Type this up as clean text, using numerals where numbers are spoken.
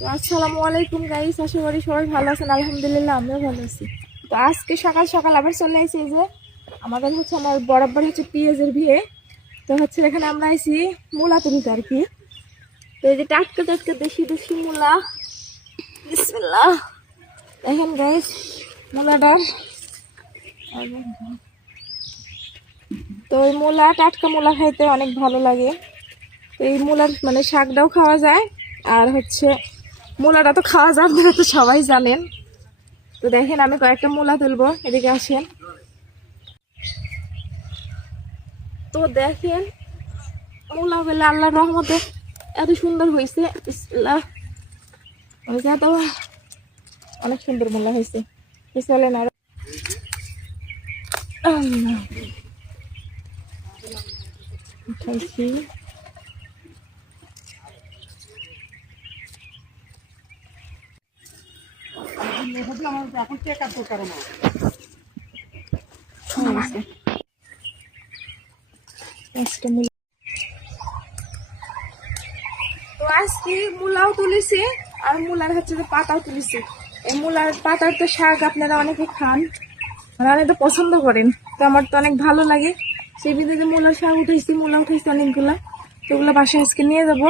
তো আসসালামু আলাইকুম গাইস, আশা করি সবাই ভালো আছেন। আলহামদুলিল্লাহ আমিও ভালো আছি। তো আজকে সকাল সকাল আবার চলে আসি যে আমাদের আমার বরাবর পেঁয়াজের বিয়ে। তো এখানে আমরা আইছি মূলা তুলতে আর কি। তো এই যে টাটকা টাটকা দেশি দেশি মূলা, বিসমিল্লাহ। দেখেন গাইস মূলাটা, তো এই মূলা টাটকা মূলা খাইতে অনেক ভালো লাগে। তো এই মূলার শাকটাও খাওয়া যায়, আর মূলাটা তো খাওয়া যায়, আপনারা তো সবাই জানেন। তো দেখেন আমি কয়েকটা মূলা তুলবো, এদিকে আসেন। তো দেখেন মূলা গুলো আল্লাহর রহমতে এত সুন্দর হয়েছে, তো অনেক সুন্দর মূলা হয়েছে। চলেন আর উঠাইছি। তো আজকে মূলাও তুলেছি আর মূলার পাতাও তুলেছি। এই মূলার পাতার তো শাক আপনারা অনেকে খান, অনেকে পছন্দ করেন। তো আমার তো অনেক ভালো লাগে, সেই ভিতরে মূলার শাক উঠেছি, মূলা উঠেছি অনেকগুলা। তো ওগুলো বাসায় আজকে নিয়ে যাবো।